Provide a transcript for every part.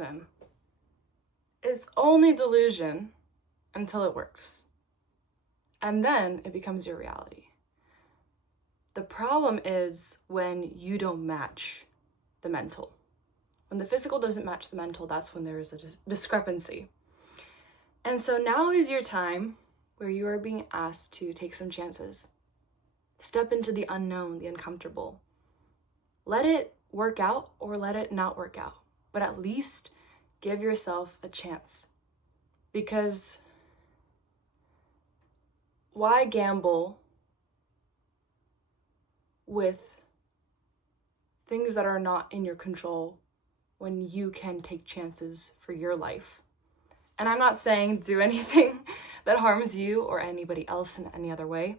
listen, it's only delusion until it works. And then it becomes your reality. The problem is when you don't match the mental. When the physical doesn't match the mental, that's when there is a discrepancy. And so now is your time where you are being asked to take some chances. Step into the unknown, the uncomfortable. Let it work out or let it not work out, but at least give yourself a chance. Because why gamble with things that are not in your control when you can take chances for your life? And I'm not saying do anything that harms you or anybody else in any other way,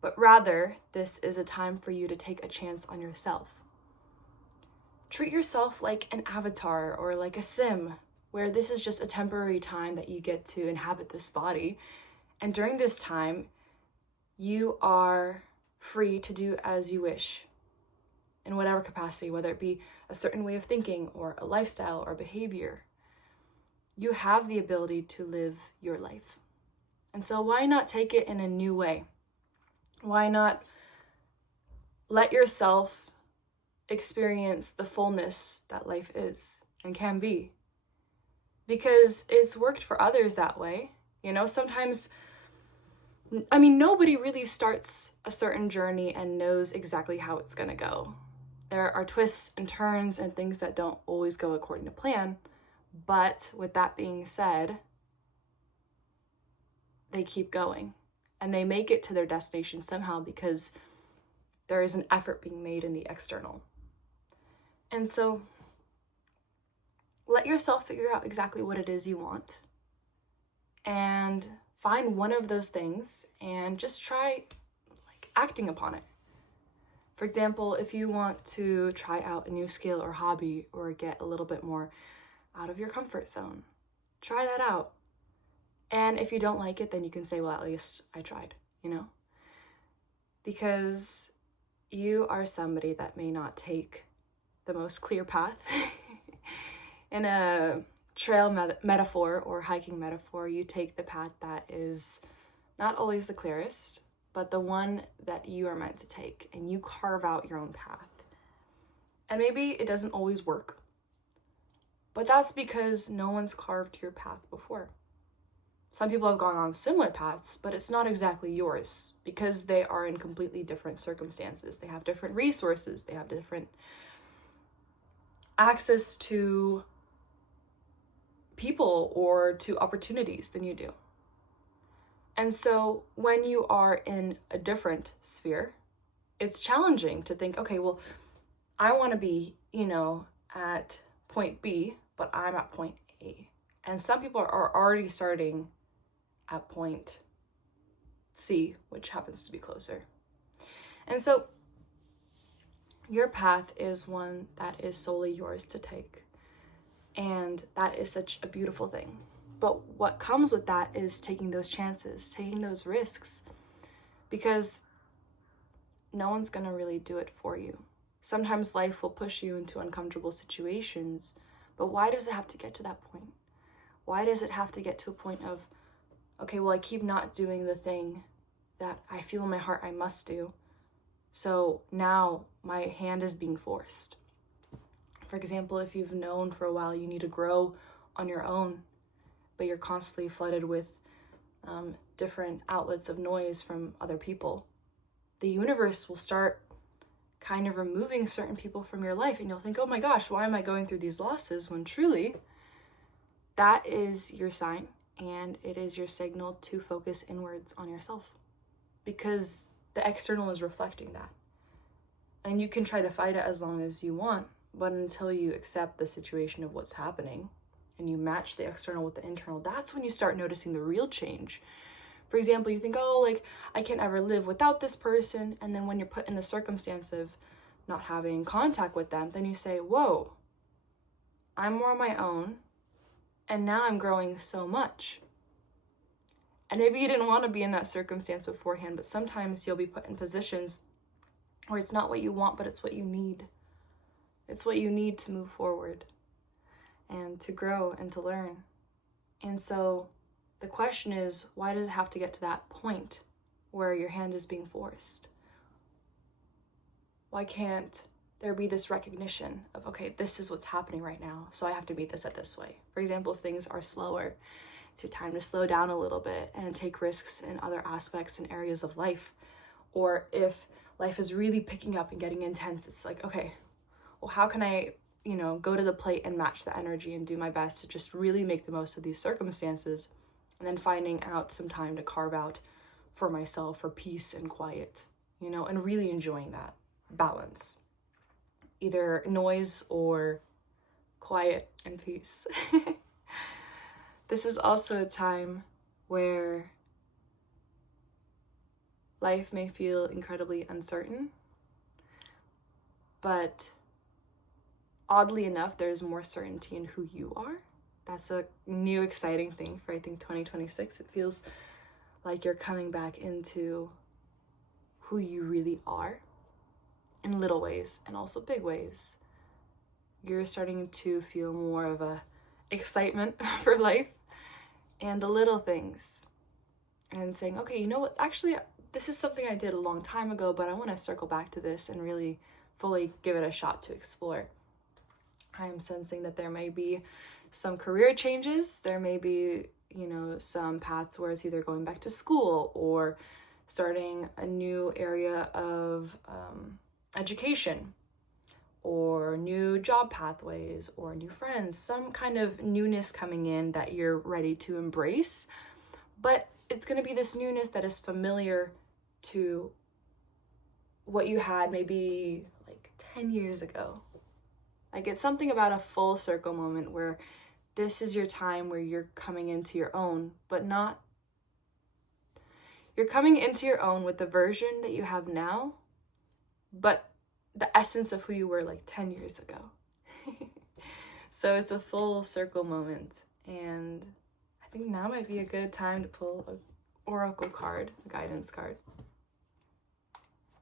but rather this is a time for you to take a chance on yourself. Treat yourself like an avatar or like a sim, where this is just a temporary time that you get to inhabit this body. And during this time, you are free to do as you wish in whatever capacity, whether it be a certain way of thinking or a lifestyle or behavior. You have the ability to live your life. And so why not take it in a new way? Why not let yourself experience the fullness that life is and can be? Because it's worked for others that way. Sometimes, nobody really starts a certain journey and knows exactly how it's gonna go. There are twists and turns and things that don't always go according to plan. But with that being said, they keep going and they make it to their destination somehow because there is an effort being made in the external. And so let yourself figure out exactly what it is you want and find one of those things and just try acting upon it. For example, if you want to try out a new skill or hobby or get a little bit more out of your comfort zone, try that out. And if you don't like it, then you can say, well, at least I tried, Because you are somebody that may not take the most clear path. In a trail metaphor or hiking metaphor, you take the path that is not always the clearest, but the one that you are meant to take, and you carve out your own path. And maybe it doesn't always work, but that's because no one's carved your path before. Some people have gone on similar paths, but it's not exactly yours because they are in completely different circumstances. They have different resources. They have different access to people or to opportunities than you do. And so when you are in a different sphere, it's challenging to think, okay, well, I want to be, at point B, but I'm at point A. And some people are already starting at point C, which happens to be closer. And so your path is one that is solely yours to take. And that is such a beautiful thing. But what comes with that is taking those chances, taking those risks, because no one's going to really do it for you. Sometimes life will push you into uncomfortable situations, but why does it have to get to that point? Why does it have to get to a point of, okay, well, I keep not doing the thing that I feel in my heart I must do, so now my hand is being forced. For example, if you've known for a while you need to grow on your own, but you're constantly flooded with different outlets of noise from other people, the universe will start kind of removing certain people from your life, and you'll think, oh my gosh, why am I going through these losses? When truly, that is your sign, and it is your signal to focus inwards on yourself, because the external is reflecting that. And you can try to fight it as long as you want, but until you accept the situation of what's happening and you match the external with the internal, that's when you start noticing the real change. For example, you think, I can't ever live without this person. And then when you're put in the circumstance of not having contact with them, then you say, whoa, I'm more on my own. And now I'm growing so much. And maybe you didn't want to be in that circumstance beforehand, but sometimes you'll be put in positions where it's not what you want, but it's what you need. It's what you need to move forward. and to grow and to learn. And so the question is, why does it have to get to that point where your hand is being forced? Why can't there be this recognition of, okay, this is what's happening right now, so I have to meet this at this way? For example, if things are slower, it's your time to slow down a little bit and take risks in other aspects and areas of life. Or if life is really picking up and getting intense, it's like, okay, well, how can I, go to the plate and match the energy and do my best to just really make the most of these circumstances, and then finding out some time to carve out for myself for peace and quiet, and really enjoying that balance, either noise or quiet and peace. This is also a time where life may feel incredibly uncertain, but oddly enough, there's more certainty in who you are. That's a new exciting thing for, I think, 2026. It feels like you're coming back into who you really are in little ways and also big ways. You're starting to feel more of a excitement for life and the little things, and saying, okay, you know what, actually, this is something I did a long time ago, but I want to circle back to this and really fully give it a shot to explore. I am sensing that there may be some career changes. There may be, some paths where it's either going back to school or starting a new area of education, or new job pathways, or new friends, some kind of newness coming in that you're ready to embrace. But it's going to be this newness that is familiar to what you had maybe like 10 years ago. Like, it's something about a full circle moment where this is your time where you're coming into your own, but not, you're coming into your own with the version that you have now, but the essence of who you were like 10 years ago. So it's a full circle moment. And I think now might be a good time to pull an oracle card, a guidance card.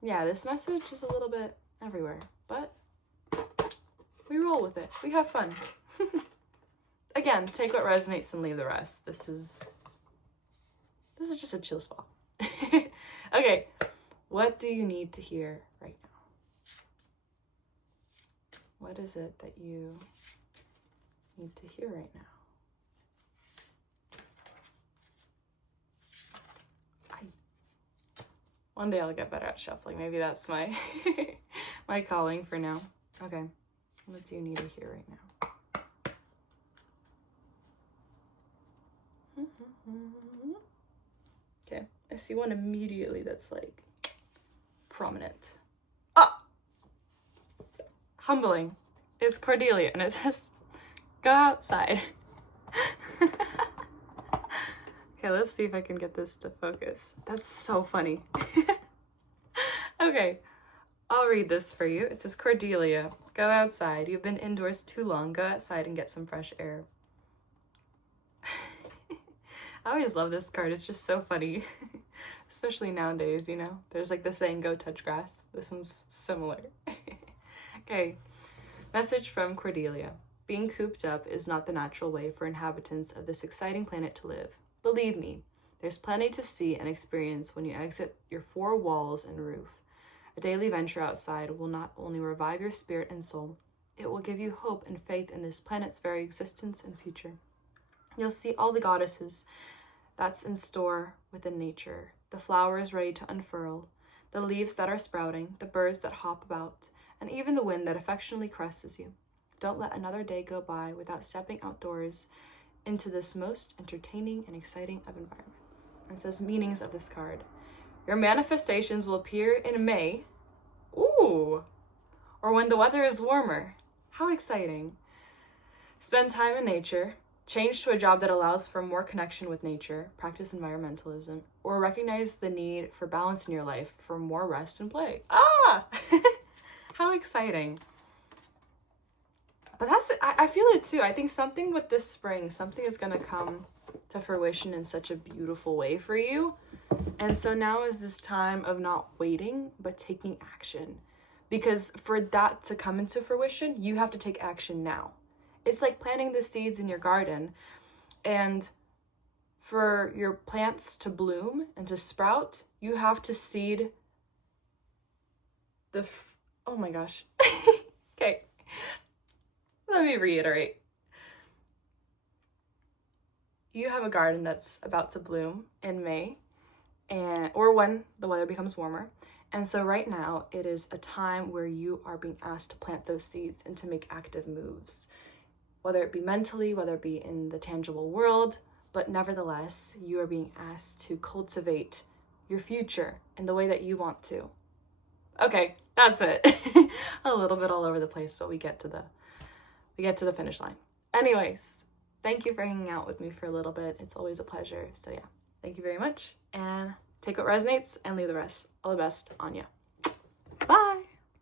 Yeah, this message is a little bit everywhere, but we roll with it. We have fun. Again, take what resonates and leave the rest. This is just a chill spot. Okay, what do you need to hear right now? What is it that you need to hear right now? One day I'll get better at shuffling. Maybe that's my my calling for now. Okay, what do you need to hear right now? Okay, I see one immediately that's like prominent. Ah! Humbling. It's Cordelia, and it says, go outside. Okay, let's see if I can get this to focus. That's so funny. Okay, I'll read this for you. It says, Cordelia, go outside. You've been indoors too long. Go outside and get some fresh air. I always love this card. It's just so funny. Especially nowadays, There's like the saying, go touch grass. This one's similar. Okay, message from Cordelia. Being cooped up is not the natural way for inhabitants of this exciting planet to live. Believe me, there's plenty to see and experience when you exit your four walls and roof. A daily venture outside will not only revive your spirit and soul, it will give you hope and faith in this planet's very existence and future. You'll see all the goddesses that's in store within nature, the flowers ready to unfurl, the leaves that are sprouting, the birds that hop about, and even the wind that affectionately caresses you. Don't let another day go by without stepping outdoors into this most entertaining and exciting of environments. And it says meanings of this card. Your manifestations will appear in May. Ooh! Or when the weather is warmer. How exciting. Spend time in nature. Change to a job that allows for more connection with nature. Practice environmentalism. Or recognize the need for balance in your life for more rest and play. Ah! How exciting. But I feel it too. I think something with this spring, something is going to come to fruition in such a beautiful way for you. And so now is this time of not waiting, but taking action. Because for that to come into fruition, you have to take action now. It's like planting the seeds in your garden, and for your plants to bloom and to sprout, you have to seed oh my gosh. Okay, let me reiterate. You have a garden that's about to bloom in May, or when the weather becomes warmer. And so right now it is a time where you are being asked to plant those seeds and to make active moves, whether it be mentally, whether it be in the tangible world, but nevertheless, you are being asked to cultivate your future in the way that you want to. Okay, that's it. A little bit all over the place, but we get to the finish line. Anyways, thank you for hanging out with me for a little bit. It's always a pleasure. So yeah, thank you very much, and take what resonates and leave the rest. All the best, Anya.